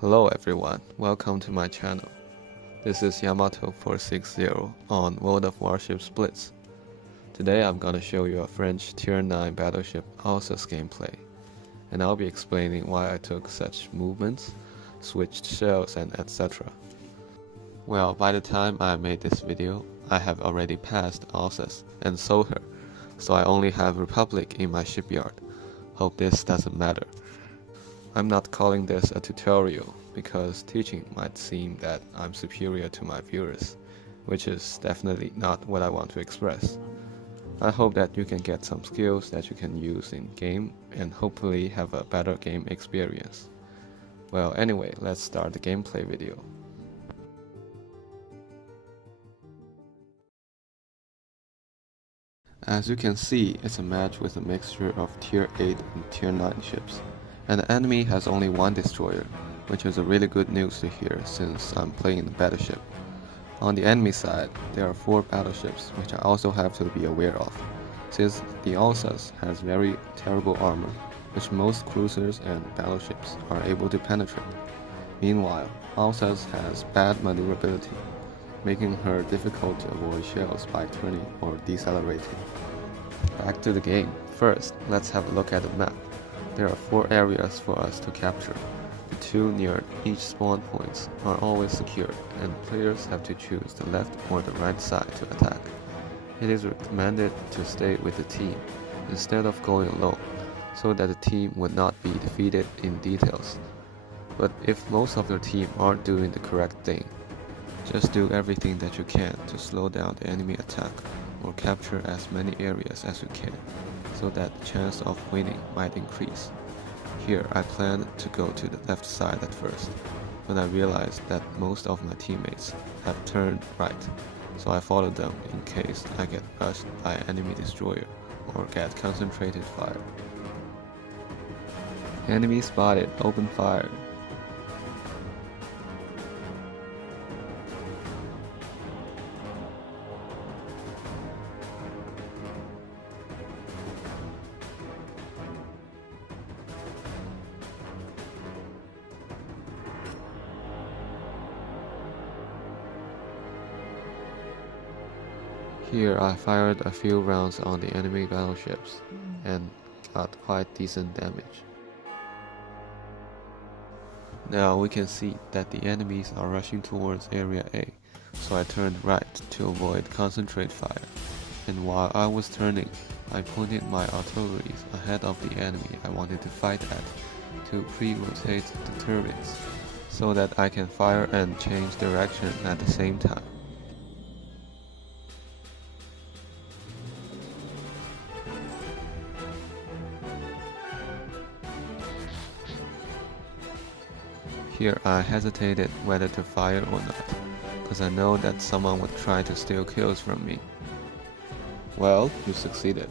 Hello everyone, welcome to my channel. This is Yamato 460 on World of Warships Blitz. Today I'm gonna show you a French Tier 9 battleship Alsace gameplay, and I'll be explaining why I took such movements, switched shells and etc. Well, by the time I made this video, I have already passed Alsace and sold her, so I only have Republic in my shipyard. Hope this doesn't matter. I'm not calling this a tutorial because teaching might seem that I'm superior to my viewers, which is definitely not what I want to express. I hope that you can get some skills that you can use in game and hopefully have a better game experience. Well, anyway, let's start the gameplay video. As you can see, it's a match with a mixture of Tier 8 and Tier 9 ships, and the enemy has only one destroyer, which is a really good news to hear since I'm playing the Battleship. On the enemy side, there are 4 battleships which I also have to be aware of, since the Alsace has very terrible armor, which most cruisers and battleships are able to penetrate. Meanwhile, Alsace has bad maneuverability, making her difficult to avoid shells by turning or decelerating. Back to the game. First, let's have a look at the map. There are 4 areas for us to capture. The 2 near each spawn points are always secured, and players have to choose the left or the right side to attack. It is recommended to stay with the team instead of going alone, so that the team would not be defeated in details. But if most of your team aren't doing the correct thing, just do everything that you can to slow down the enemy attack or capture as many areas as you can, so that the chance of winning might increase. Here I planned to go to the left side at first, but I realized that most of my teammates have turned right, so I followed them in case I get rushed by an enemy destroyer or get concentrated fire. Enemy spotted, open fire. Here I fired a few rounds on the enemy battleships and got quite decent damage. Now we can see that the enemies are rushing towards area A, so I turned right to avoid concentrate fire, and while I was turning, I pointed my artillery ahead of the enemy I wanted to fight at to pre-rotate the turrets, so that I can fire and change direction at the same time. Here I hesitated whether to fire or not, because I know that someone would try to steal kills from me. Well, you succeeded.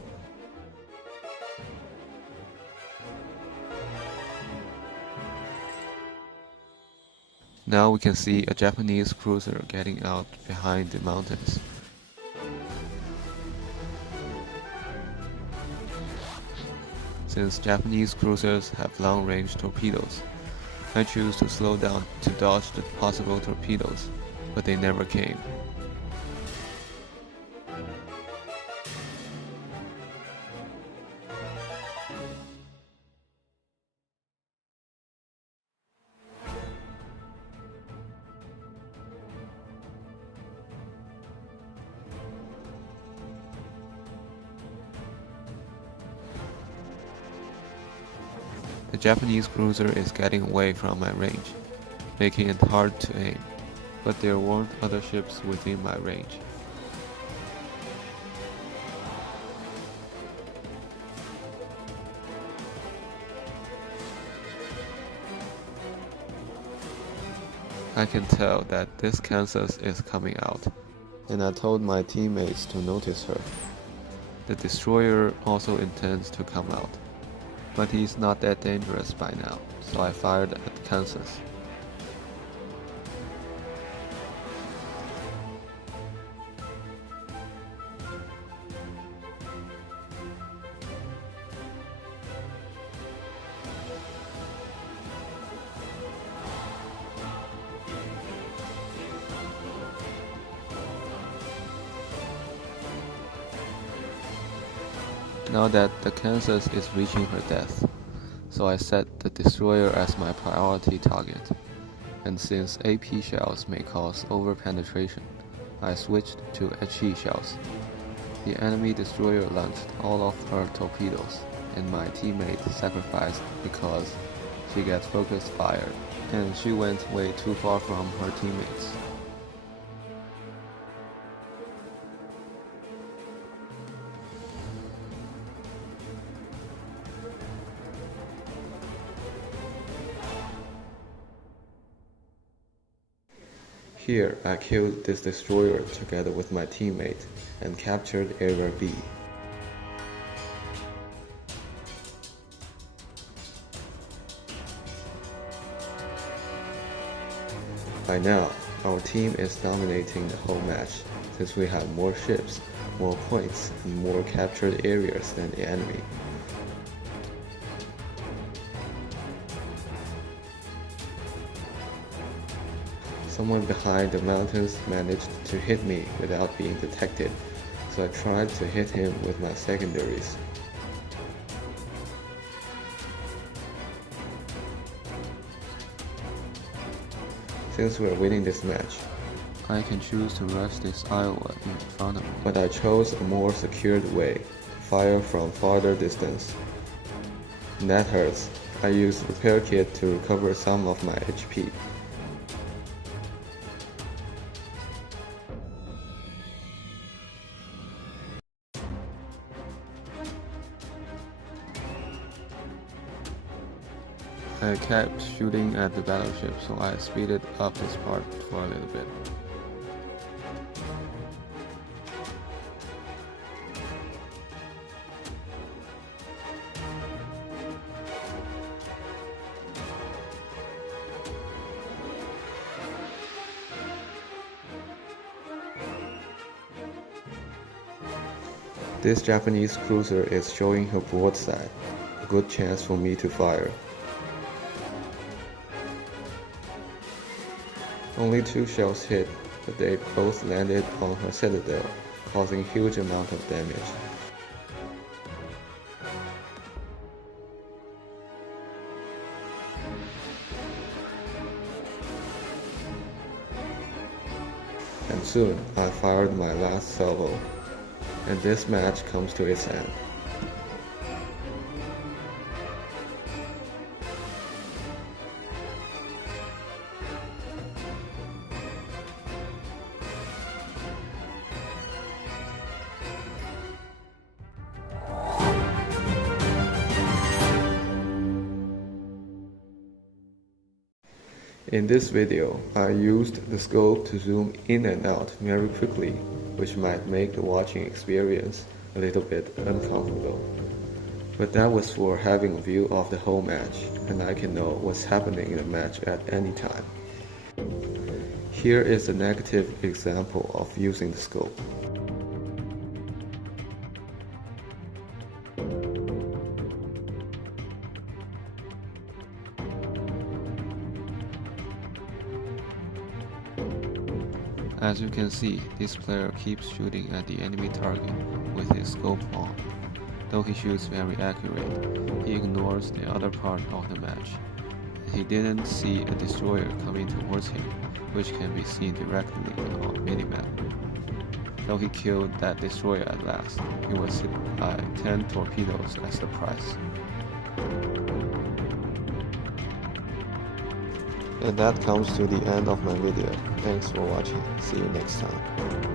Now we can see a Japanese cruiser getting out behind the mountains. Since Japanese cruisers have long-range torpedoes, I choose to slow down to dodge the possible torpedoes, but they never came. The Japanese cruiser is getting away from my range, making it hard to aim, but there weren't other ships within my range. I can tell that this Kansas is coming out, and I told my teammates to notice her. The destroyer also intends to come out, but he's not that dangerous by now, so I fired at Kansas. now that the Kansas is reaching her death, so I set the destroyer as my priority target. And since AP shells may cause over-penetration, I switched to HE shells. The enemy destroyer launched all of her torpedoes, and my teammate sacrificed because she gets focused fire, and she went way too far from her teammates. Here, I killed this destroyer together with my teammate and captured Area B. By now, our team is dominating the whole match since we have more ships, more points, and more captured areas than the enemy. Someone behind the mountains managed to hit me without being detected, so I tried to hit him with my secondaries. Since we're winning this match, I can choose to rush this Iowa in front of me, but I chose a more secured way, fire from farther distance. And that hurts. I used repair kit to recover some of my HP. I kept shooting at the battleship, so I speeded up this part for a little bit. This Japanese cruiser is showing her broadside, a good chance for me to fire. Only 2 shells hit, but they both landed on her citadel, causing a huge amount of damage. And soon, I fired my last salvo, and this match comes to its end. In this video, I used the scope to zoom in and out very quickly, which might make the watching experience a little bit uncomfortable. But that was for having a view of the whole match, and I can know what's happening in the match at any time. Here is a negative example of using the scope. As you can see, this player keeps shooting at the enemy target with his scope on. Though he shoots very accurate, he ignores the other part of the match. He didn't see a destroyer coming towards him, which can be seen directly on the minimap. Though he killed that destroyer at last, he was hit by 10 torpedoes as the price. And that comes to the end of my video. Thanks for watching. See you next time.